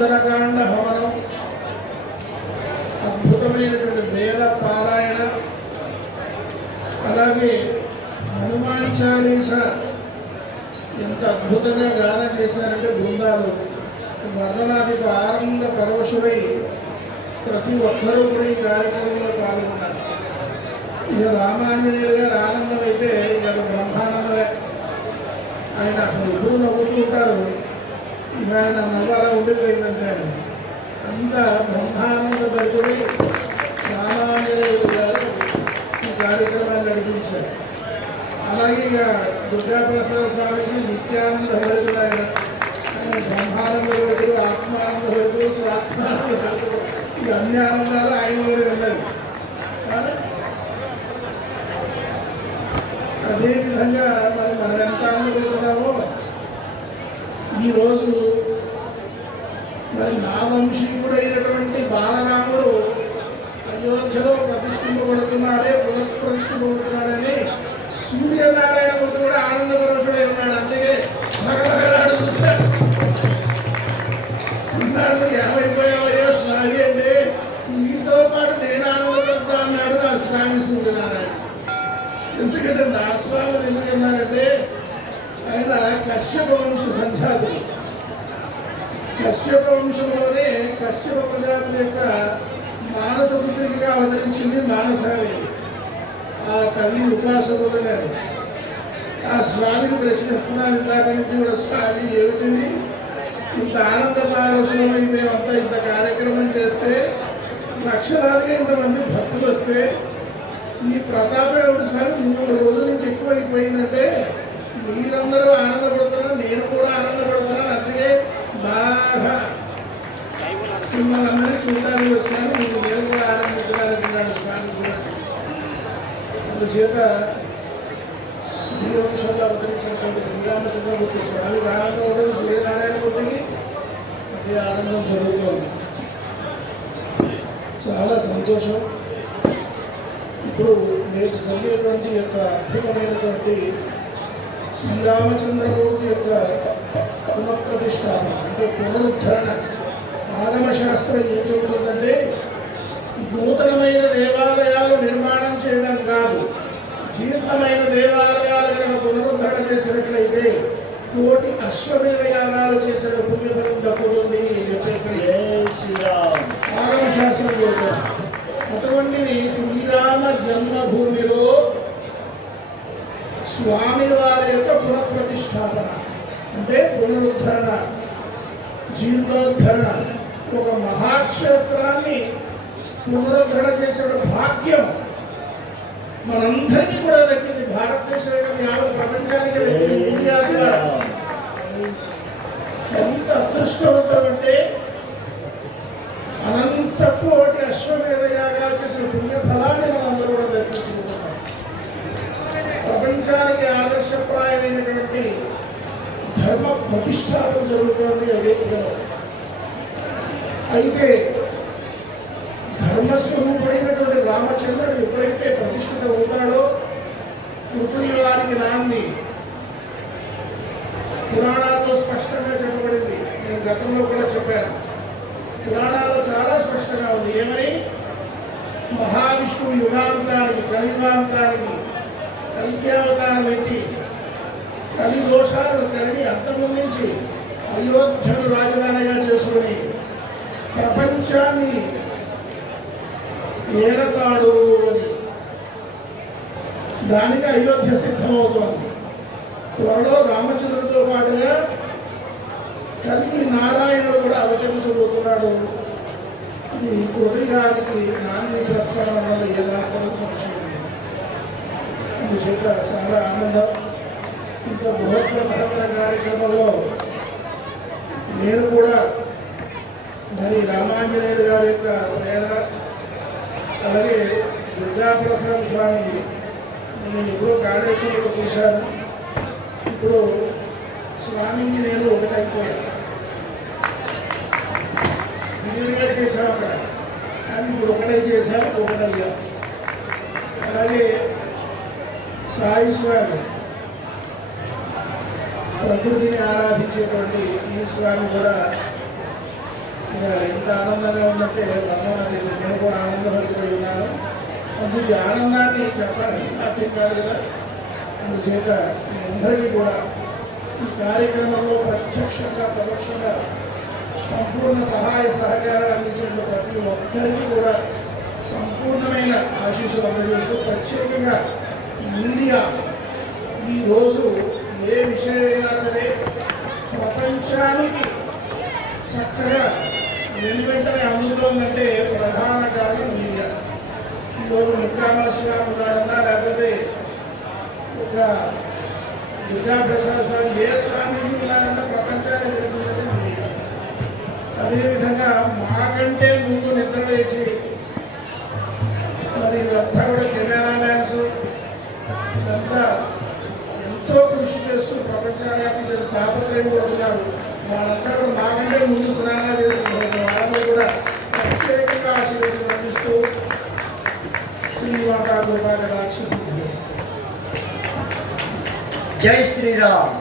సుందరకాండ హవనం, అద్భుతమైనటువంటి వేద పారాయణ, అలాగే హనుమాన్ చాలీస ఎంత అద్భుతంగా గానం చేశారంటే బృందాలు వర్ణనాదితో ఆనంద పరోషమై ప్రతి ఒక్కరూ కూడా ఈ కార్యక్రమంలో పాల్గొన్నారు. ఇక రామాంజనేయులు గారు ఆనందం అయితే ఇక అది బ్రహ్మానందమే. ఆయన అసలు ఎప్పుడు నవ్వుతూ ఉంటారు, ఇక ఆయన నవ్వాలా ఉండిపోయిందంటే అంత బ్రహ్మానంద భరితుడు రామాంజనేయులు గారు ఈ కార్యక్రమాన్ని నడిపించారు. అలాగే ఇక దుర్గాప్రసాద స్వామికి నిత్యానంద భరితుడు ఆయన బ్రహ్మానంద భరితుడు, ఆత్మానంద భరితుడు, స్వాత్మానంద భరితుడు, ఇక అన్ని ఆనందాలు ఆయనలోనే ఉన్నాయి. అదేవిధంగా మరి మనం ఎంత ఆనందపడుతున్నామో ఈరోజు మరి నా వంశీయుడైనటువంటి బాలరాముడు అయోధ్యలో ప్రతిష్ఠింపబడుతున్నాడే, పునఃప్రతిష్ఠింపబడుతున్నాడని సూర్యనారాయణ మూర్తి కూడా ఆనందపరోషుడై ఉన్నాడు. అందుకే భగభగలాడుతున్నాడు. ఉన్నాడు ఏమైపోయావో స్వామి అంటే మీతో పాటు నేను ఆనందపడతా అన్నాడు నా స్వామి సూర్యనారాయణ. ఎందుకంటే నా స్వామిని ఎందుకన్నారంటే ఆయన కశ్యప వంశ సంజాతుడు. కశ్యప వంశంలోనే కశ్యప ప్రజాతుల యొక్క మానస పుత్రికగా అవతరించింది మానసావి. ఆ తల్లి ఉపాసకులున్నారు. ఆ స్వామిని ప్రశ్నిస్తున్నాను ఇందాక నుంచి కూడా, స్వామి ఏమిటిది ఇంత ఆనంద పారోషణమై మేమంతా ఇంత కార్యక్రమం చేస్తే లక్షలాదిగా ఇంతమంది భక్తులు వస్తే మీ ప్రతాపం ఏమిటి స్వామి 3 రోజుల నుంచి ఎక్కువైపోయిందంటే మీరందరూ ఆనందపడుతున్నారు, నేను కూడా ఆనందపడుతున్నాను. అందుకే బాగా మిమ్మల్ని అందరినీ చూడడానికి వచ్చాను, మీకు నేను కూడా ఆనందించడానికి ఉన్నాను స్వామి చూడండి. అందుచేత సూర్యవంశంలో అవతరించినటువంటి శ్రీరామచంద్రమూర్తి స్వామికి ఆనందం ఉండదు, సూర్యనారాయణమూర్తికి అదే ఆనందం జరుగుతోంది. చాలా సంతోషం. ఇప్పుడు నేటి జరిగేటువంటి యొక్క అద్భుతమైనటువంటి శ్రీరామచంద్రమూర్తి యొక్క పునఃప్రతిష్టాపన అంటే పునరుద్ధరణ. ఆగమశాస్త్రం ఏం చెబుతుందంటే నూతనమైన దేవాలయాలు నిర్మాణం చేయడం కాదు, జీర్ణమైన దేవాలయాలు కనుక పునరుద్ధరణ చేసినట్లయితే 1,000,000 అశ్వమేధ యాగాలు చేసిన పుణ్యఫలం దక్కుతుంది అని చెప్పేసి ఆగమశాస్త్రం చెబుతుంది. అటువంటిది శ్రీరామ జన్మభూమిలో స్వామివారి యొక్క పునఃప్రతిష్టాపన అంటే పునరుద్ధరణ, జీర్ణోద్ధరణ, ఒక మహాక్షేత్రాన్ని పునరుద్ధరణ చేసిన భాగ్యం మనందరికీ కూడా దక్కింది. భారతదేశం యావత్ ప్రపంచానికి దక్కింది పుణ్యాత్మ. ఎంత అదృష్టవంతం అంటే అనంత కోటి అశ్వమేధ యాగాలు చేసిన పుణ్యఫలాన్ని మనం అందరూ కూడా దక్కించుకుంటున్నాం. ప్రపంచానికి ఆదర్శప్రాయమైనటువంటి ధర్మ ప్రతిష్టాపన జరుగుతోంది అయోధ్యలో. అయితే ధర్మస్వరూపుడైనటువంటి రామచంద్రుడు ఎప్పుడైతే ప్రతిష్ఠిత అవుతాడో పృథ్వీవారికి నాంది పురాణాల్లో స్పష్టంగా చెప్పబడింది. నేను గతంలో కూడా చెప్పాను. పురాణాల్లో చాలా స్పష్టంగా ఉంది. ఏమని? మహావిష్ణువు యుగాంతానికి, కలియుగాంతానికి కలిక్యావతారం ఎత్తి కలి దోషాలను కలిగి అంతమొందించి అయోధ్యను రాజధానిగా చేసుకుని ప్రపంచాన్ని ఏలతాడు అని దానికి అయోధ్య సిద్ధమవుతోంది. త్వరలో రామచంద్రుడితో పాటుగా కలిగి నారాయణుడు కూడా అవతరించబోతున్నాడు. ఇది హృదయానికి నాంది ప్రస్ఫారం వల్ల ఏమాత్రం సంశయం లేదు. అందుచేత చాలా ఆనందం. ఇంత బృహత్తర కార్యక్రమంలో నేను కూడా మరి రామాంజనేయులు గారి యొక్క ప్రేరణ, అలాగే దుర్గాప్రసాద స్వామి నేను ఎప్పుడో కాళేశ్వరంలో చూశాను. ఇప్పుడు స్వామిని నేను ఒకటైపోయాను. విడిగా చేశాను అక్కడ, కానీ ఇప్పుడు ఒకటే చేశాను, ఒకటయ్యా. అలాగే సాయి స్వామి ప్రకృతిని ఆరాధించేటువంటి ఈ స్వామి కూడా ఇంకా ఎంత ఆనందంగా ఉందంటే వర్ణనాన్ని నేను కూడా ఆనందభరితమై ఉన్నాను. కొంచెం ఈ ఆనందాన్ని చెప్పడానికి సాధ్యం కాదు కదా. అందుచేత మీ అందరికీ కూడా ఈ కార్యక్రమంలో ప్రత్యక్షంగా పరోక్షంగా సంపూర్ణ సహాయ సహకారాలు అందించిన ప్రతి ఒక్కరికి కూడా సంపూర్ణమైన ఆశీస్సులు అందజేస్తూ, ప్రత్యేకంగా మీడియా ఈరోజు ఏ విషయమైనా సరే ప్రపంచానికి చక్కగా వెనువెంటనే అందుతోందంటే ప్రధాన కారణం మీడియా. ఈరోజు ముక్కామలస్ గారు ఉన్నారన్నా, లేకపోతే ఒక దుర్గా ప్రసాద్ స్వామి ఏ స్వామిజీ ఉన్నారన్నా ప్రపంచానికి తెలిసిందంటే మీడియా. అదేవిధంగా మాకంటే ముందు నిద్ర లేచి మరి ఇదంతా కూడా కెమెరామ్యాన్స్ ఇదంతా ఎంతో కృషి చేస్తూ ప్రపంచానికి తాపత్రయం పడుతున్నారు. వాళ్ళంతా కూడా మాకంటే ముందు స్నానాలు చేస్తున్నారు. వాళ్ళని కూడా ప్రత్యేకంగా ఆశీర్వచనం అందిస్తూ శ్రీమాతా కృపా కటాక్ష సిద్ధి చేస్తారు. జై శ్రీరామ్.